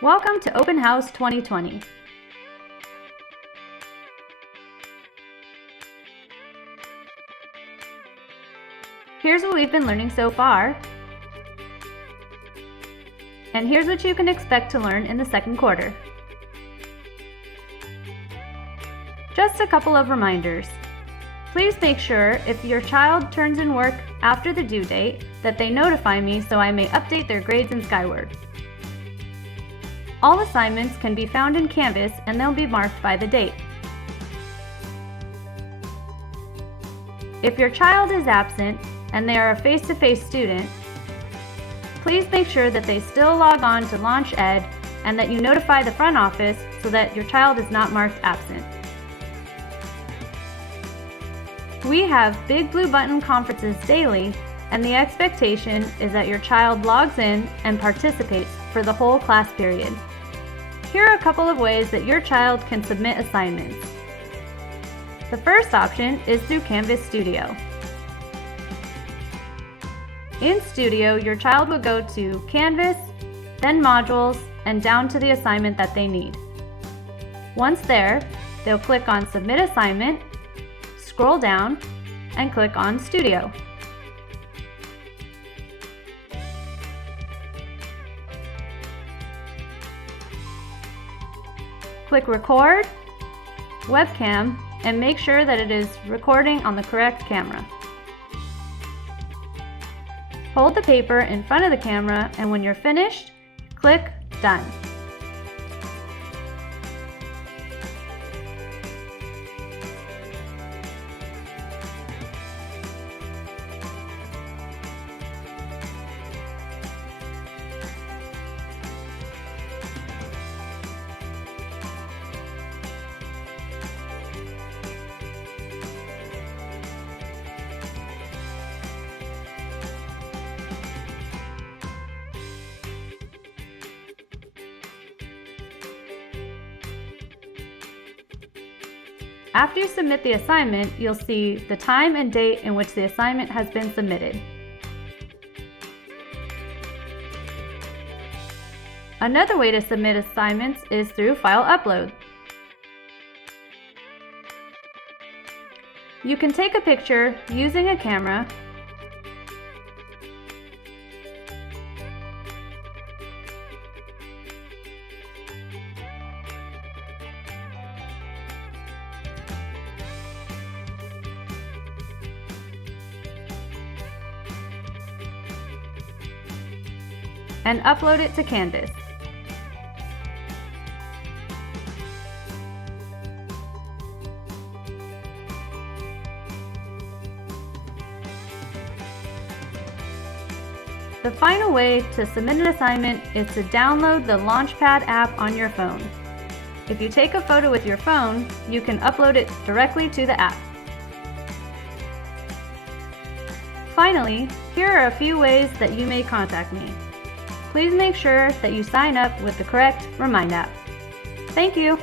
Welcome to Open House 2020. Here's what we've been learning so far, and here's what you can expect to learn in the second quarter. Just a couple of reminders. Please make sure if your child turns in work after the due date that they notify me so I may update their grades in Skyward. All assignments can be found in Canvas and they'll be marked by the date. If your child is absent and they are a face-to-face student, please make sure that they still log on to Launch Ed and that you notify the front office so that your child is not marked absent. We have Big Blue Button conferences daily, and the expectation is that your child logs in and participates for the whole class period. Here are a couple of ways that your child can submit assignments. The first option is through Canvas Studio. In Studio, your child will go to Canvas, then Modules, and down to the assignment that they need. Once there, they'll click on Submit Assignment, scroll down, and click on Studio. Click Record, Webcam, and make sure that it is recording on the correct camera. Hold the paper in front of the camera, and when you're finished, click Done. After you submit the assignment, you'll see the time and date in which the assignment has been submitted. Another way to submit assignments is through File Upload. You can take a picture using a camera and upload it to Canvas. The final way to submit an assignment is to download the Launchpad app on your phone. If you take a photo with your phone, you can upload it directly to the app. Finally, here are a few ways that you may contact me. Please make sure that you sign up with the correct Remind app. Thank you!